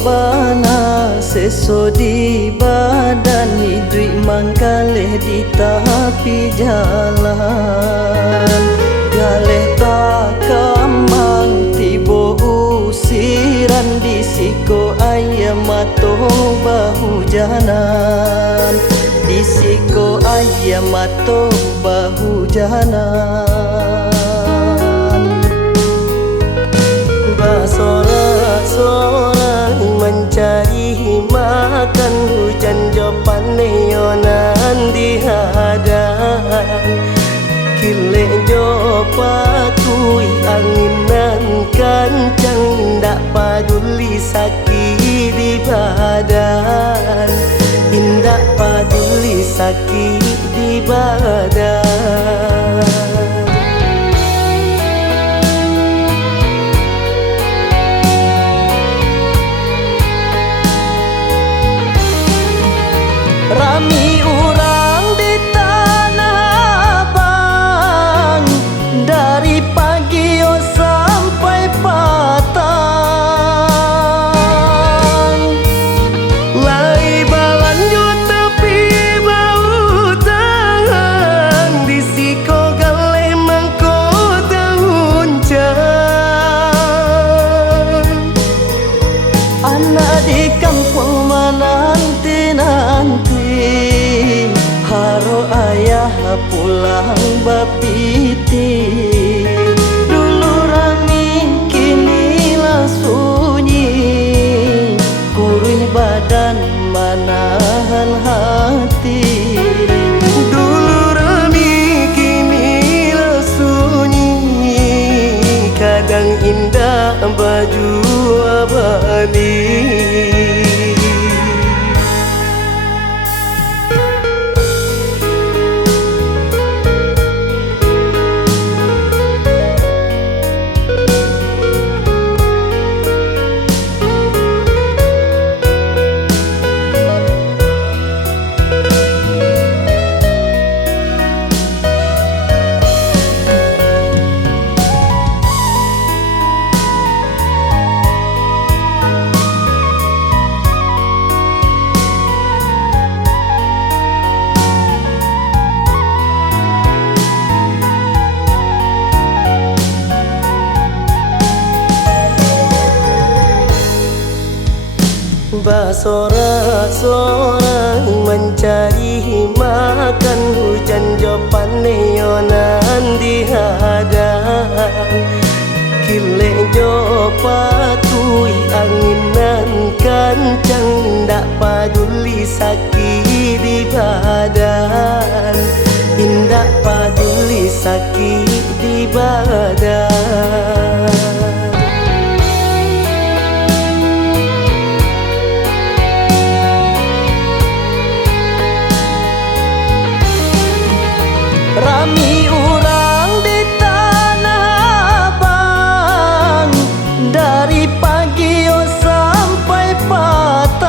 bana seso di badan hidup mangkaleh di tepi jalan galeh tak kamang tibo usiran di siko ayam mato bahu janan di siko ayam mato bahu janan sorak-sorak mencari makan hujan jopan neonan di hadan kilek jopatui anginan kancang indak paduli sakit di badan indak paduli sakit di badan. Rami urang di Tanah Abang dari pagi sampai petang lai balanjo tepi bau tangan di siko galeh mangko tahuncan anak di kampung menanti-nanti haro ayah pulang bapiti dulu rami kini lah sunyi kurih badan manahan hati dulu rami kini lah sunyi kadang indah baju abadi. Sorak-sorak mencari makan hujan jopan neonan di hadan kilek jopatui anginan kancang indak paduli sakit di badan indak paduli sakit di badan. Rami urang di Tanah Abang dari pagi sampai petang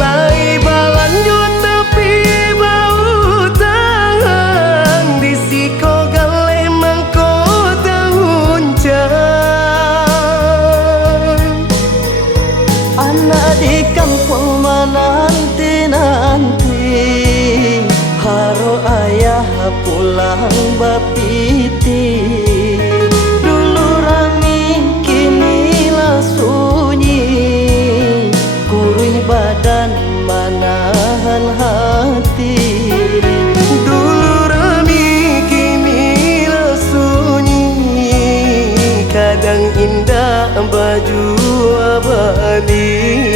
lai balanjo tepi bau tangan di siko galeh mangko tahuncan anak di kampung menanti-nanti haro ayah pulang bapiti dulu rami kini lah sunyi kurih badan manahan hati dulu rami kini lah sunyi kadang indah baju abadi.